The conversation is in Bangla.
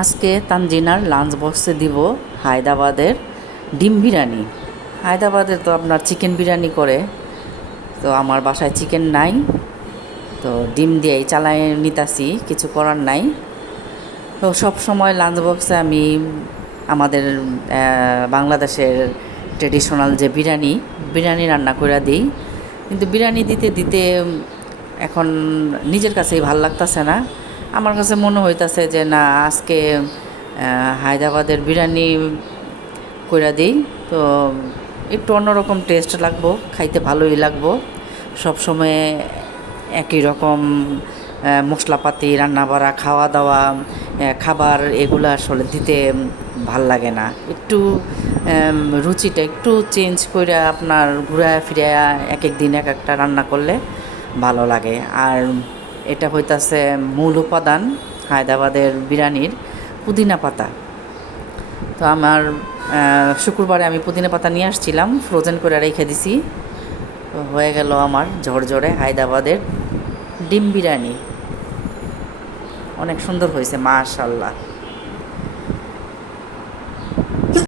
আজকে তানজিনার লাঞ্চ বক্সে দিব হায়দ্রাবাদের ডিম বিরিয়ানি। হায়দ্রাবাদে তো আপনার চিকেন বিরিয়ানি করে, তো আমার বাসায় চিকেন নাই, তো ডিম দিয়েই চালাই নিতাছি, কিছু করার নাই। তো সব সময় লাঞ্চ বক্সে আমি আমাদের বাংলাদেশের ট্রেডিশনাল যে বিরিয়ানি রান্না করে দিই। কিন্তু বিরিয়ানি দিতে দিতে এখন নিজের কাছেই ভাল লাগতেছে না। আমার কাছে মনে হইতাছে যে না, আজকে হায়দ্রাবাদের বিরিয়ানি কইরা দিই, তো একটু অন্যরকম টেস্ট লাগবো, খাইতে ভালোই লাগবো। সবসময় একই রকম মশলাপাতি রান্না বাড়া খাওয়া দাওয়া খাবার এগুলো আসলে দিতে ভাল লাগে না। একটু রুচিটা একটু চেঞ্জ করে আপনার ঘুরায় ফিরে এক এক দিন এক একটা রান্না করলে ভালো লাগে। আর এটা হইতাছে মূল উপাদান হায়দ্রাবাদের বিরিয়ানির পুদিনা পাতা। তো আমার শুক্রবারে আমি পুদিনা পাতা নিয়ে আসছিলাম, ফ্রোজেন করে রেখে দিছি। তো হয়ে গেল আমার ঝরঝরে হায়দ্রাবাদের ডিম বিরিয়ানি। অনেক সুন্দর হয়েছে, মাশাআল্লাহ।